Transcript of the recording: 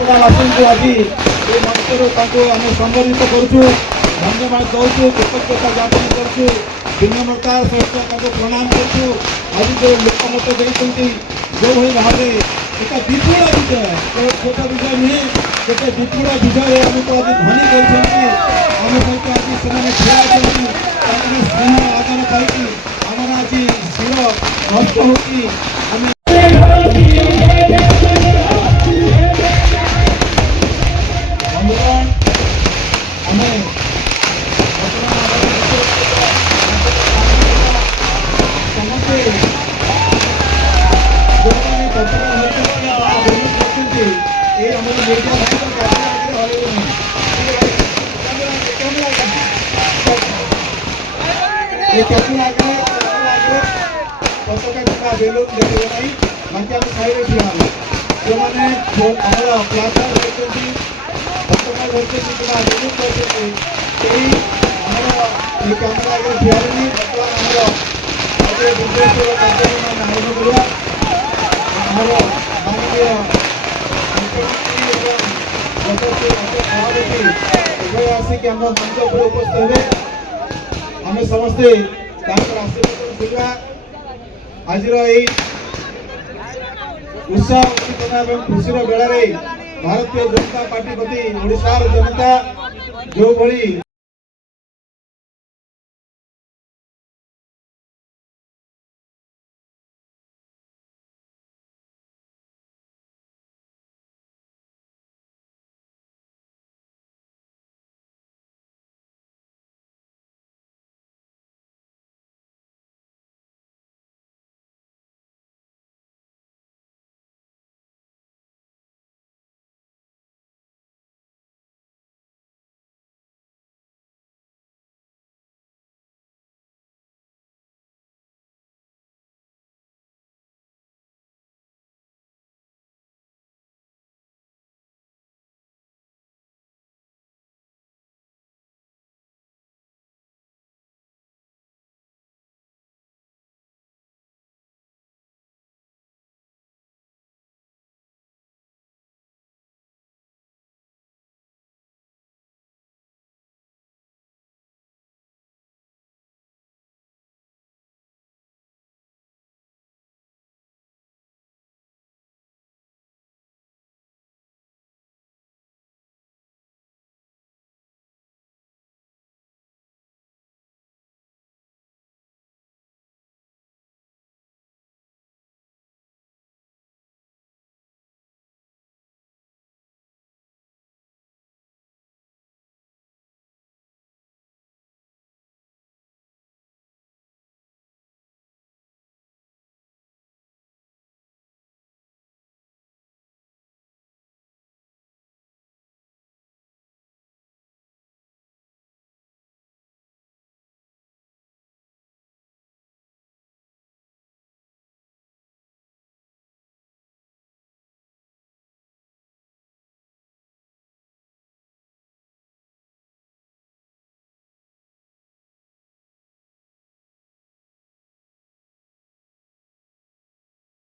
वासी आज ये मंचर आम संबोधित करुँ धन्यवाद दौचु कृतज्ञता ज्ञापन करुँ विनम्रतार सहित प्रणाम करुँ आज जो लोकमत देते जो भाव में एक विपुल विजय छोट विजय नुहे गोटे विपुल विजय आमको आज धनी करम सहित आज से ठिया स्नेह आदान पाई आम आज शिर नष्ट हो पताका बेलून देखिए नहीं बाकी आम साइड ठिया जो मैंने आम प्लास्टर करते पताका धरते बेलून करते कैमेरा आगे ठिया नहीं बर्तमान आम विद्रोह कार्यक्रम आरंभ करवा माननीय मुख्यमंत्री उभय आसिक आम मंच पर उपस्थित हे आम समस्ते आशीर्वाद सुनिया आज उत्साह उद्दीपना और खुशी बेल भारतीय जनता पार्टी प्रति ओडिशार जनता जो भली